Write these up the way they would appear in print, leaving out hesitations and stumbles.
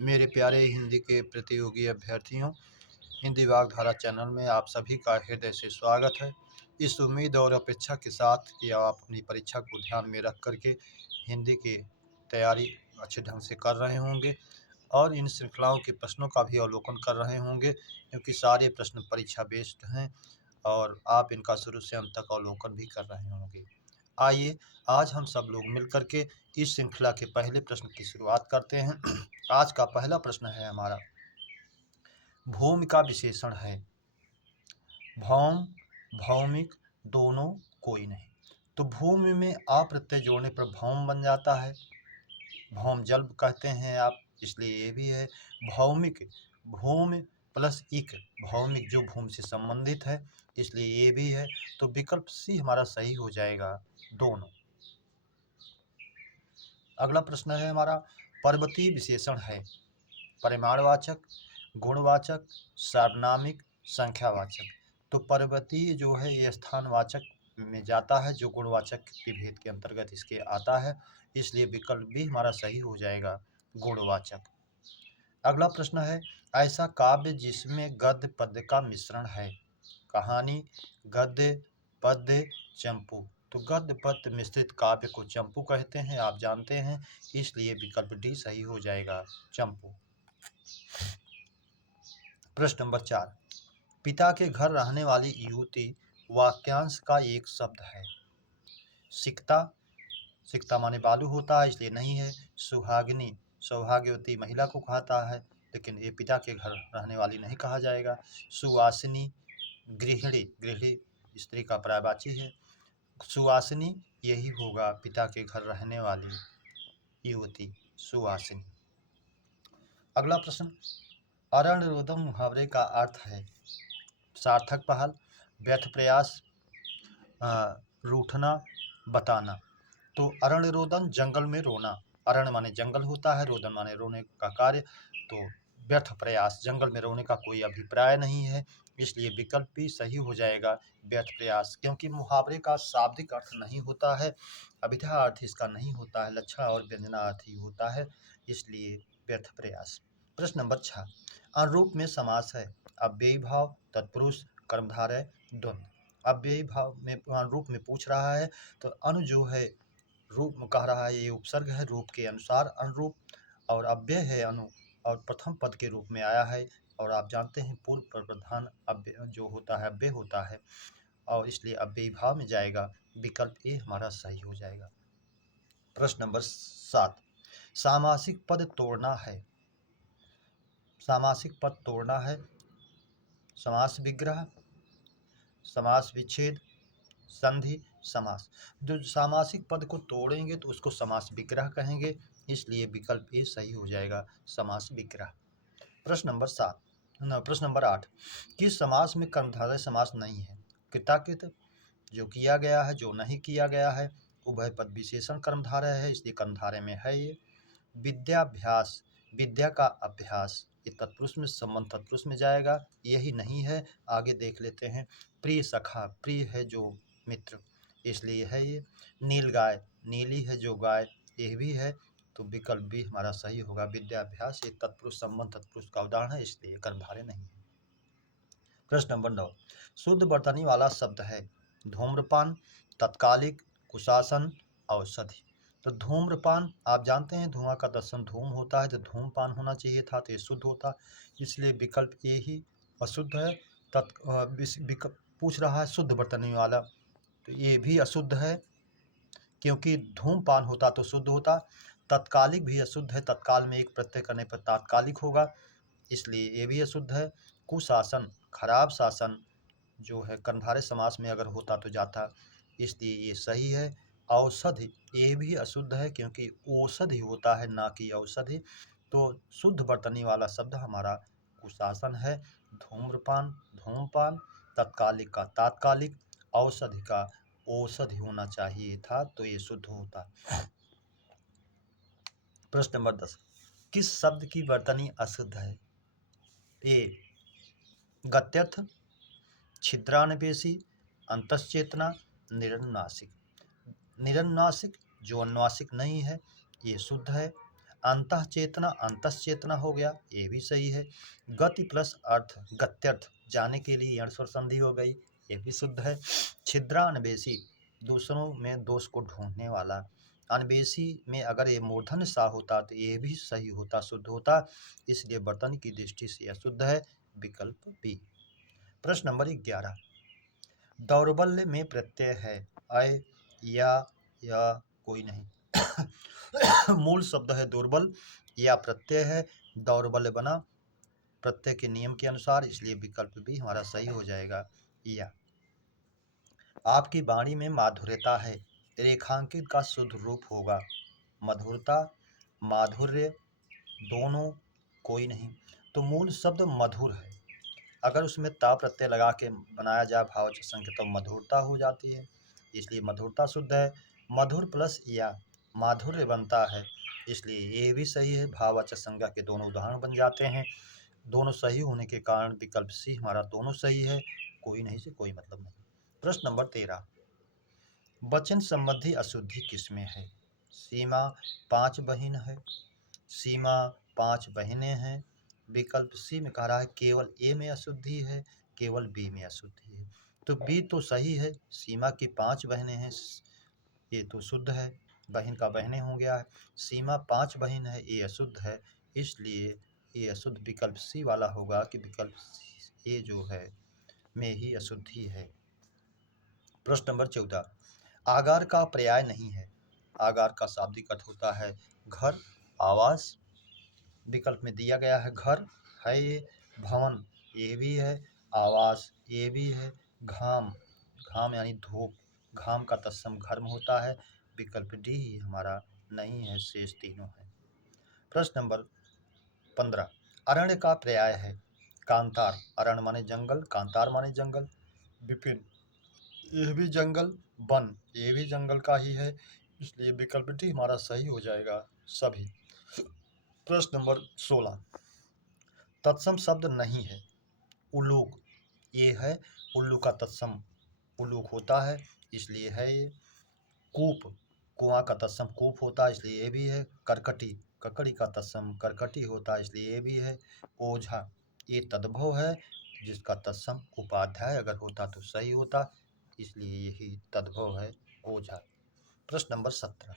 मेरे प्यारे हिंदी के प्रतियोगी अभ्यर्थियों, हिंदी वागधारा चैनल में आप सभी का हृदय से स्वागत है। इस उम्मीद और अपेक्षा के साथ कि आप अपनी परीक्षा को ध्यान में रख करके हिंदी की तैयारी अच्छे ढंग से कर रहे होंगे और इन श्रृंखलाओं के प्रश्नों का भी अवलोकन कर रहे होंगे, क्योंकि सारे प्रश्न परीक्षा बेस्ड हैं और आप इनका शुरू से अंत तक अवलोकन भी कर रहे होंगे। आइए आज हम सब लोग मिल कर के इस श्रृंखला के पहले प्रश्न की शुरुआत करते हैं। आज का पहला प्रश्न है हमारा, भूमि का विशेषण है भौम, भौमिक, दोनों, कोई नहीं। तो भूमि में आ प्रत्यय जोड़ने पर भौम बन जाता है। भौम जल कहते हैं आप, इसलिए ये भी है। भौमिक, भूमि प्लस इक, भौमिक जो भूमि से संबंधित है, इसलिए ये भी है। तो विकल्प सी हमारा सही हो जाएगा, दोनों। अगला प्रश्न है हमारा, पर्वतीय विशेषण है परिमाणवाचक, गुणवाचक, सार्वनामिक, संख्यावाचक। तो पर्वतीय जो है ये स्थानवाचक में जाता है, जो गुणवाचक विभेद के अंतर्गत इसके आता है, इसलिए विकल्प भी हमारा सही हो जाएगा, गुणवाचक। अगला प्रश्न है, ऐसा काव्य जिसमें गद्य पद्य का मिश्रण है, कहानी, गद्य, पद्य, चंपू। तो गद्य पद्य मिश्रित काव्य को चंपू कहते हैं, आप जानते हैं, इसलिए विकल्प डी सही हो जाएगा, चंपू। प्रश्न नंबर 4, पिता के घर रहने वाली युवती वाक्यांश का एक शब्द है, सिकता, सिकता माने बालू होता है, इसलिए नहीं है। सुहागिनी, सौभाग्यवती महिला को कहता है, लेकिन ये पिता के घर रहने वाली नहीं कहा जाएगा। सुवासिनी, गृहिणी, गृहिणी स्त्री का पर्यायवाची है। सुवासिनी यही होगा, पिता के घर रहने वाली युवती सुवासिनी। अगला प्रश्न, अरणरुदम मुहावरे का अर्थ है सार्थक पहल, व्यर्थ प्रयास, रूठना, बताना। तो अरण्य रोदन जंगल में रोना, अरण्य माने जंगल होता है, रोदन माने रोने का कार्य। तो व्यर्थ प्रयास, जंगल में रोने का कोई अभिप्राय नहीं है, इसलिए विकल्प भी सही हो जाएगा, व्यर्थ प्रयास। क्योंकि मुहावरे का शाब्दिक अर्थ नहीं होता है, अभिधा अर्थ इसका नहीं होता है, लक्षण और व्यंजना अर्थ ही होता है, इसलिए व्यर्थ प्रयास। प्रश्न नंबर 6, अनुरूप में समास है अव्ययी भाव, तत्पुरुष, कर्मधारय, द्वंद्व। अव्ययी भाव में रूप में पूछ रहा है, तो अनु जो है रूप में कह रहा है, ये उपसर्ग है, रूप के अनुसार अनुरूप, और अव्यय है अनु, और प्रथम पद के रूप में आया है, और आप जानते हैं पूर्व पर प्रधान अव्यय जो होता है अव्यय होता है, और इसलिए अव्ययी भाव में जाएगा, विकल्प ए हमारा सही हो जाएगा। प्रश्न नंबर 7, सामासिक पद तोड़ना है, सामासिक पद तोड़ना है, समास विग्रह, समास विच्छेद, संधि, समास। जो सामासिक पद को तोड़ेंगे तो उसको समास विग्रह कहेंगे, इसलिए विकल्प ए सही हो जाएगा, समास विग्रह। प्रश्न नंबर 8, किस समास में कर्मधारय समास नहीं है, कृताकृत, जो किया गया है, जो नहीं किया गया है, उभय पद विशेषण कर्मधारय है, इसलिए कर्मधारय में है ये। विद्याभ्यास, विद्या का अभ्यास, ये तत्पुरुष में, संबंध तत्पुरुष में जाएगा, यही नहीं है, आगे देख लेते हैं। प्रिय सखा, प्रिय है जो मित्र, इसलिए है ये। नीलगाय, नीली है जो गाय, ये भी है, तो विकल्प भी हमारा सही होगा, विद्याभ्यास, ये तत्पुरुष संबंध तत्पुरुष का उदाहरण है, इसलिए कर्मधारय नहीं है। प्रश्न नंबर 9, शुद्ध वर्तनी वाला शब्द है धूम्रपान, तत्कालिक, कुशासन, औषधि। तो धूम्रपान आप जानते हैं, धुआं का दर्शन धूम होता है, तो धूमपान होना चाहिए था, तो ये शुद्ध होता, इसलिए विकल्प ये ही अशुद्ध है। पूछ रहा है शुद्ध वर्तनी वाला, तो ये भी अशुद्ध है, क्योंकि धूमपान होता तो शुद्ध होता। तत्कालिक भी अशुद्ध है, तत्काल में एक प्रत्यय करने पर तात्कालिक होगा, इसलिए ये भी अशुद्ध है। कुशासन, खराब शासन, जो है कर्मधारय समास में अगर होता तो जाता, इसलिए ये सही है। औषधि, ये भी अशुद्ध है, क्योंकि औषधि होता है ना कि औषधि, तो शुद्ध वर्तनी वाला शब्द हमारा कुशासन है। धूम्रपान, धूमपान, तत्कालिक का तात्कालिक, औषधि का औषधि होना चाहिए था, तो ये शुद्ध होता। प्रश्न नंबर 10, किस शब्द की वर्तनी अशुद्ध है, ए गत्यर्थ, छिद्रान्वेषी, अंतश्चेतना, निरनुनासिक। निरनुनासिक जो अनुनासिक नहीं है, ये शुद्ध है। अंतः चेतना अंतस चेतना हो गया, ये भी सही है। गति प्लस अर्थ गत्यर्थ, जाने के लिए यण स्वर संधि हो गई, ये भी शुद्ध है। छिद्रान्वेषी, दूसरों में दोष को ढूंढने वाला। अन्वेषी में अगर ये मूर्धन्य सा होता तो ये भी सही होता, शुद्ध होता, इसलिए बर्तन की दृष्टि से यह शुद्ध है, विकल्प बी। प्रश्न नंबर 11, दौर्बल्य में प्रत्यय है अय या कोई नहीं। मूल शब्द है दुर्बल, या प्रत्यय है, दौर्बल्य बना प्रत्यय के नियम के अनुसार, इसलिए विकल्प भी हमारा सही हो जाएगा। या आपकी वाणी में माधुर्यता है, रेखांकित का शुद्ध रूप होगा, मधुरता माधुर्य दोनों कोई नहीं, तो मूल शब्द मधुर है, अगर उसमें ता प्रत्यय लगा के बनाया जाए भाववाचक संज्ञा तो मधुरता हो जाती है, इसलिए मधुरता शुद्ध है। मधुर प्लस या माधुर्य बनता है, इसलिए ये भी सही है, भाववाचक संज्ञा के दोनों उदाहरण बन जाते हैं। दोनों सही होने के कारण विकल्प सी हमारा दोनों सही है, कोई नहीं से कोई मतलब नहीं। प्रश्न नंबर 13, वचन संबंधी अशुद्धि किसमें है? सीमा 5 बहिन है, सीमा 5 बहिनें हैं, विकल्प सी में कह रहा है केवल ए में अशुद्धि है, केवल बी में अशुद्धि है, तो बी तो सही है, सीमा की 5 बहनें हैं, ये तो शुद्ध है, बहन का बहनें हो गया है, सीमा 5 बहन है, ये अशुद्ध है, इसलिए ये अशुद्ध विकल्प सी वाला होगा कि विकल्प ए जो है में ही अशुद्धि है। प्रश्न नंबर 14, आगार का पर्याय नहीं है, आगार का शाब्दिक अर्थ होता है घर, आवास, विकल्प में दिया गया है घर है, ये भवन ये भी है, आवास ये भी है, घाम घाम यानी धूप, घाम का तत्सम घर्म होता है, विकल्प डी ही हमारा नहीं है, शेष तीनों है। प्रश्न नंबर 15, अरण्य का पर्याय है कांतार, अरण्य माने जंगल, कांतार माने जंगल, विपिन ये भी जंगल, वन ये भी जंगल का ही है, इसलिए विकल्प डी हमारा सही हो जाएगा सभी। प्रश्न नंबर 16, तत्सम शब्द नहीं है, उल्लूक ये है, उल्लू का तत्सम उल्लूक होता है, इसलिए है ये। कूप कुआं का तत्सम कूप होता है, इसलिए ये भी है। करकटी ककड़ी का तत्सम करकटी होता है, इसलिए ये भी है। ओझा ये तद्भव है, जिसका तत्सम उपाध्याय अगर होता तो सही होता, इसलिए यही तद्भव है ओझा। प्रश्न नंबर 17,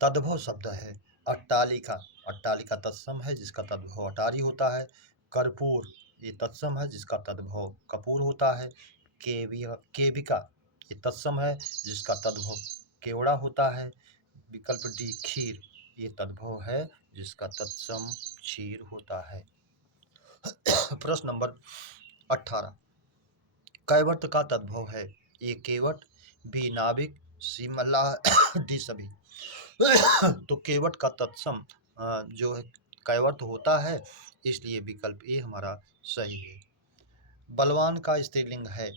तद्भव शब्द है अट्टालिका, अट्टालिका तत्सम है जिसका तद्भव अटारी होता है। कर्पूर ये तत्सम है जिसका तद्भव कपूर होता है। केविका ये तत्सम है जिसका तद्भव केवड़ा होता है। विकल्प डी खीर ये तद्भव है जिसका तत्सम क्षीर होता है। प्रश्न नंबर 18, कैवर्त का तद्भव है ए केवट, बी नाविक, सी मल्लाह, डी सभी। तो केवट का तत्सम जो है कैवर्त होता है, इसलिए विकल्प ए हमारा सही है। बलवान का स्त्रीलिंग है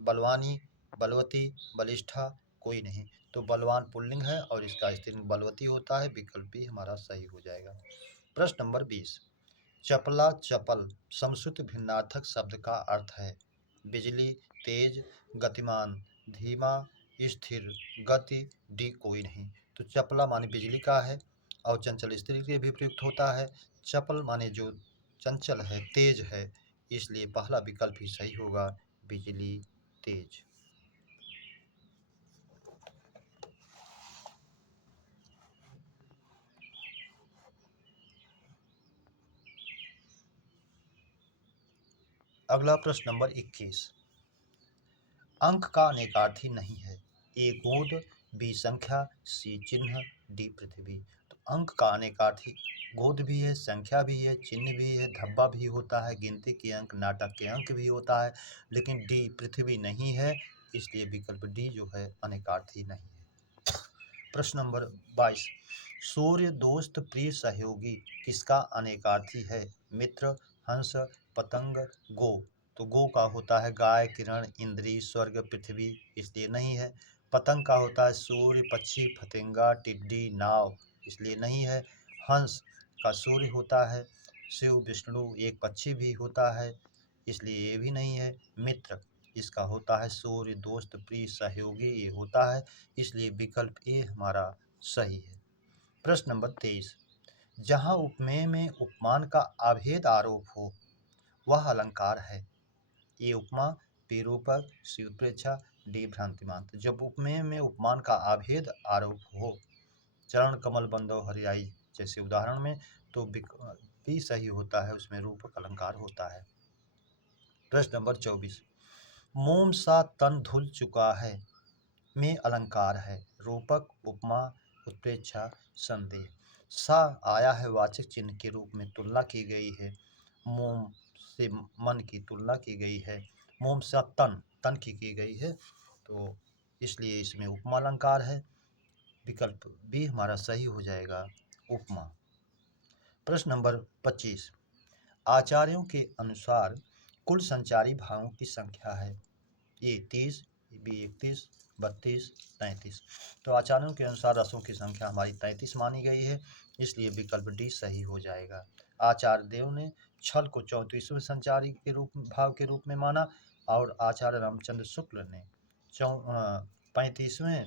बलवानी, बलवती, बलिष्ठा कोई नहीं, तो बलवान पुल्लिंग है और इसका स्त्रीलिंग बलवती होता है, विकल्प भी हमारा सही हो जाएगा। प्रश्न नंबर 20, चपला चपल समश्रुत भिन्नार्थक शब्द का अर्थ है बिजली, तेज, गतिमान, धीमा, स्थिर, गति, डी कोई नहीं, तो चपला माने बिजली का है और चंचल स्त्री के लिए भी प्रयुक्त होता है। चपल माने जो चंचल है तेज है, इसलिए पहला विकल्प ही सही होगा, बिजली तेज। अगला प्रश्न नंबर 21, अंक का अनेकार्थी नहीं है ए गोद, बी संख्या, सी चिन्ह, डी पृथ्वी। तो अंक का अनेकार्थी गोद भी है, संख्या भी है, चिन्ह भी है, धब्बा भी होता है, गिनती के अंक नाटक के अंक भी होता है, लेकिन डी पृथ्वी नहीं है, इसलिए विकल्प डी जो है अनेकार्थी नहीं है। प्रश्न नंबर 22, सूर्य दोस्त प्रिय सहयोगी किसका अनेकार्थी है मित्र, हंस, पतंग, गो। तो गो का होता है गाय, किरण, इंद्री, स्वर्ग, पृथ्वी, इसलिए नहीं है। पतंग का होता है सूर्य, पक्षी, फतिंगा, टिड्डी, नाव, इसलिए नहीं है। हंस का सूर्य होता है, शिव, विष्णु एक पक्षी भी होता है, इसलिए ये भी नहीं है। मित्र इसका होता है सूर्य दोस्त प्रिय सहयोगी ये होता है, इसलिए विकल्प ए हमारा सही है। प्रश्न नंबर 23, जहाँ उपमेय में उपमान का अभेद आरोप हो वह अलंकार है। ए उपमा, बी रूपक, सी उत्प्रेक्षा, डी भ्रांतिमांत। जब उपमेय में उपमान का अभेद आरोप हो, चरण कमल बंदो हरियाई जैसे उदाहरण में, तो भी सही होता है, उसमें रूपक अलंकार होता है। प्रश्न नंबर 24, मोम सा तन धुल चुका है में अलंकार है। रूपक, उपमा, उत्प्रेक्षा, संदेह। सा आया है वाचक चिन्ह के रूप में, तुलना की गई है। मोम से मन की तुलना की गई है। मोम सा तन, तन की गई है, तो इसलिए इसमें उपमा अलंकार है। विकल्प बी हमारा सही हो जाएगा, उपमा। प्रश्न नंबर 25, आचार्यों के अनुसार कुल संचारी भावों की संख्या है। ए 30, बी 31, 32, 33। तो आचार्यों के अनुसार रसों की संख्या हमारी 33 मानी गई है, इसलिए विकल्प डी सही हो जाएगा। आचार्य देव ने छल को 34वें संचारी के भाव के रूप में माना और आचार्य रामचंद्र शुक्ल ने 35वें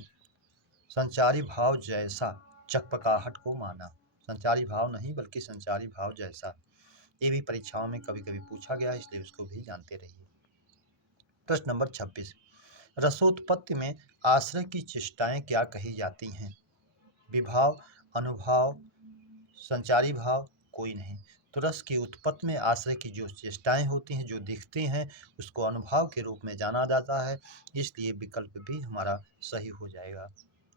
संचारी भाव जैसा चकपकाहट को माना। संचारी भाव नहीं बल्कि संचारी भाव जैसा। ये भी परीक्षाओं में कभी कभी पूछा गया है, इसलिए उसको भी जानते रहिए। प्रश्न नंबर 26, रसोत्पत्ति में आश्रय की चेष्टाएं क्या कही जाती हैं। विभाव, अनुभाव, संचारी भाव, कोई नहीं। तो रस की उत्पत्ति में आश्रय की जो चेष्टाएं होती हैं, जो दिखती हैं, उसको अनुभाव के रूप में जाना जाता है, इसलिए विकल्प भी हमारा सही हो जाएगा।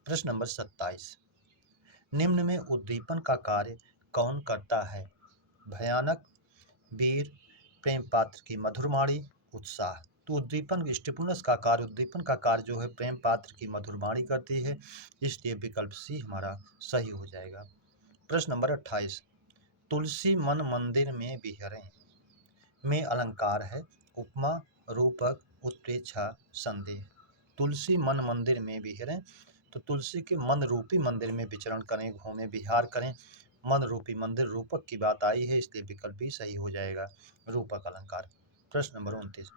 प्रश्न नंबर 27, निम्न में उद्दीपन का कार्य कौन करता है। भयानक, वीर, प्रेम पात्र की मधुरवाणी, उत्साह। तो उद्दीपन, स्टिमुलस का कार्य, उद्दीपन का कार्य जो है प्रेम पात्र की मधुरवाणी करती है, इसलिए विकल्प सी हमारा सही हो जाएगा। प्रश्न नंबर 28, तुलसी मन मंदिर में विहरें में अलंकार है। उपमा, रूपक, उत्प्रेक्षा, संदेह। तुलसी मन मंदिर में विहरें, तो तुलसी के मन रूपी मंदिर में विचरण करें, घूमें, विहार करें। मन रूपी मंदिर, रूपक की बात आई है, इसलिए विकल्प भी सही हो जाएगा, रूपक अलंकार। प्रश्न नंबर 29,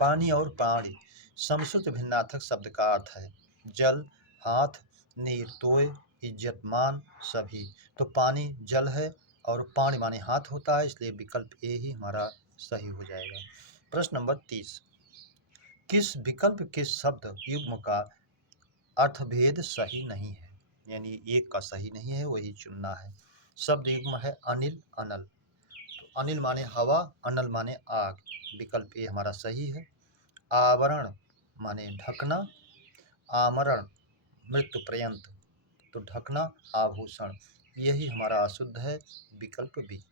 पानी और प्राणी समश्रुत भिन्नार्थक शब्द का अर्थ है। जल, हाथ, नीर, तोय, इज्जत, मान, सभी। तो पानी जल है और पानी माने हाथ होता है, इसलिए विकल्प ए ही हमारा सही हो जाएगा। प्रश्न नंबर 30, किस विकल्प के शब्द युग्म का अर्थभेद सही नहीं है, यानी एक का सही नहीं है, वही चुनना है। शब्द युग्म है अनिल, अनल। तो अनिल माने हवा, अनल माने आग, विकल्प ए हमारा सही है। आवरण माने ढकना, आमरण मृत्यु पर्यंत, तो ढकना, आभूषण, यही हमारा अशुद्ध है, विकल्प बी।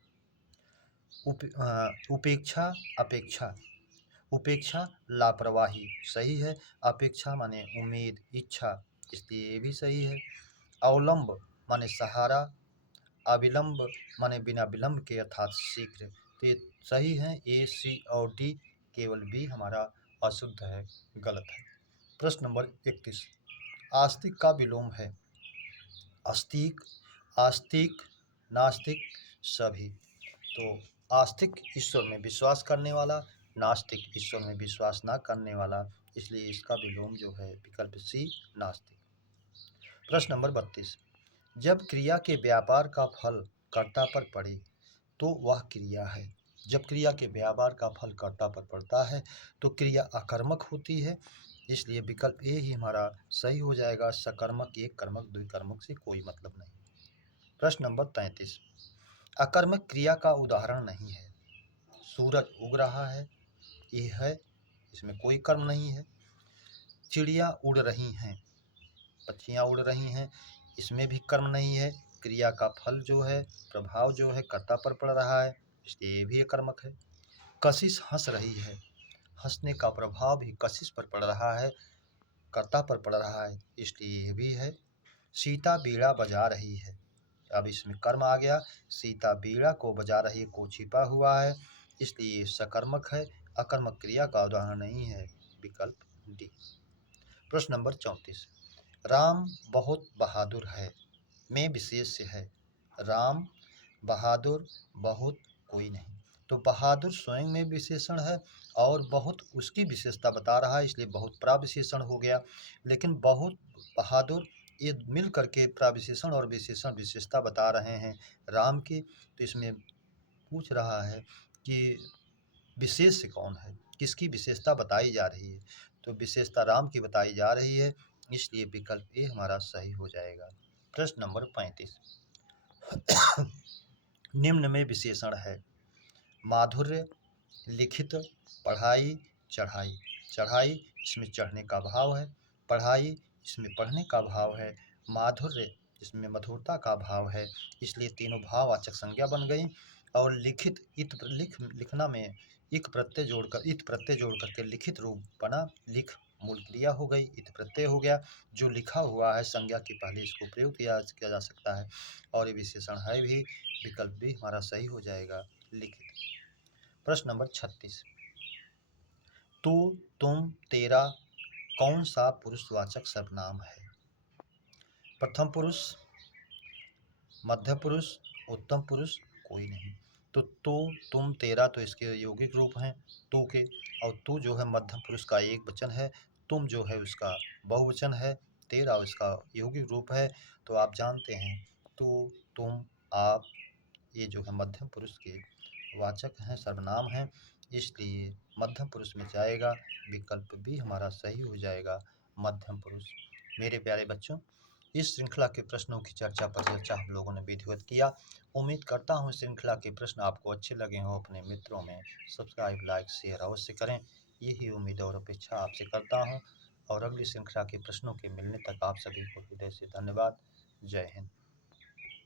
उपेक्षा, अपेक्षा। उपेक्षा लापरवाही, सही है। अपेक्षा माने उम्मीद, इच्छा, इसलिए ये भी सही है। अवलंब माने सहारा, अविलंब माने बिना विलंब के अर्थात शीघ्र, तो ये सही है। ए, सी और डी, केवल बी हमारा अशुद्ध है, गलत है। प्रश्न नंबर 31, आस्तिक का विलोम है। आस्तिक, आस्तिक, नास्तिक, सभी। तो आस्तिक ईश्वर में विश्वास करने वाला, नास्तिक ईश्वर में विश्वास ना करने वाला, इसलिए इसका विलोम जो है विकल्प सी, नास्तिक। प्रश्न नंबर 32, जब क्रिया के व्यापार का फल कर्ता पर पड़े तो वह क्रिया है। जब क्रिया के व्यापार का फल कर्ता पर पड़ता है तो क्रिया अकर्मक होती है, इसलिए विकल्प ए ही हमारा सही हो जाएगा। सकर्मक, एक कर्मक, द्विकर्मक से कोई मतलब नहीं। प्रश्न नंबर 33, अकर्मक क्रिया का उदाहरण नहीं है। सूरज उग रहा है, ये है, इसमें कोई कर्म नहीं है। चिड़िया उड़ रही हैं, पक्षियाँ उड़ रही हैं, इसमें भी कर्म नहीं है। क्रिया का फल जो है, प्रभाव जो है कर्ता पर पड़ रहा है, इसलिए ये भी अकर्मक है। कशिश हंस रही है, हंसने का प्रभाव भी कशिश पर पड़ रहा है, कर्ता पर पड़ रहा है, इसलिए ये भी है। सीता बीड़ा बजा रही है, अब इसमें कर्म आ गया। सीता बीड़ा को बजा रही को छिपा हुआ है, इसलिए ये सकर्मक है, अकर्मक क्रिया का उदाहरण नहीं है, विकल्प डी। प्रश्न नंबर 34, राम बहुत बहादुर है में विशेष्य है। राम, बहादुर, बहुत, कोई नहीं। तो बहादुर स्वयं में विशेषण है और बहुत उसकी विशेषता बता रहा है, इसलिए बहुत प्राविशेषण हो गया। लेकिन बहुत बहादुर ये मिल करके प्रविशेषण और विशेषण विशेषता बता रहे हैं राम की। तो इसमें पूछ रहा है कि विशेष कौन है, किसकी विशेषता बताई जा रही है। तो विशेषता राम की बताई जा रही है, इसलिए विकल्प ए हमारा सही हो जाएगा। प्रश्न नंबर 35। निम्न में विशेषण है। माधुर्य, लिखित, पढ़ाई, चढ़ाई। चढ़ाई इसमें चढ़ने का भाव है, पढ़ाई इसमें पढ़ने का भाव है, माधुर्य इसमें मधुरता का भाव है, इसलिए तीनों भाववाचक संज्ञा बन गई। और लिखित, लिखना में इत प्रत्यय जोड़ करके लिखित रूप बना। लिख मूल क्रिया हो गई, इत प्रत्यय हो गया। जो लिखा हुआ है संज्ञा के पहले इसको प्रयोग किया जा सकता है, और ये विशेषण है भी। विकल्प भी हमारा सही हो जाएगा, लिखित। प्रश्न नंबर 36। तू, तुम, तेरा कौन सा पुरुषवाचक सर्वनाम है? प्रथम पुरुष, मध्य पुरुष, उत्तम पुरुष, कोई नहीं। तो तू, तुम, तेरा तो इसके यौगिक रूप हैं तू के, और तू जो है मध्यम पुरुष का एक वचन है, तुम जो है उसका बहुवचन है, तेरा उसका यौगिक रूप है। तो आप जानते हैं तू, तुम, आप, ये जो है मध्यम पुरुष के वाचक हैं, सर्वनाम हैं, इसलिए मध्यम पुरुष में जाएगा। विकल्प भी हमारा सही हो जाएगा, मध्यम पुरुष। मेरे प्यारे बच्चों, इस श्रृंखला के प्रश्नों की चर्चा पर चर्चा हम लोगों ने विधिवत किया। उम्मीद करता हूँ श्रृंखला के प्रश्न आपको अच्छे लगे हों। अपने मित्रों में सब्सक्राइब, लाइक, शेयर अवश्य करें, यही उम्मीद और अपेक्षा आपसे करता हूँ। और अगली श्रृंखला के प्रश्नों के मिलने तक आप सभी को हृदय से धन्यवाद। जय हिंद।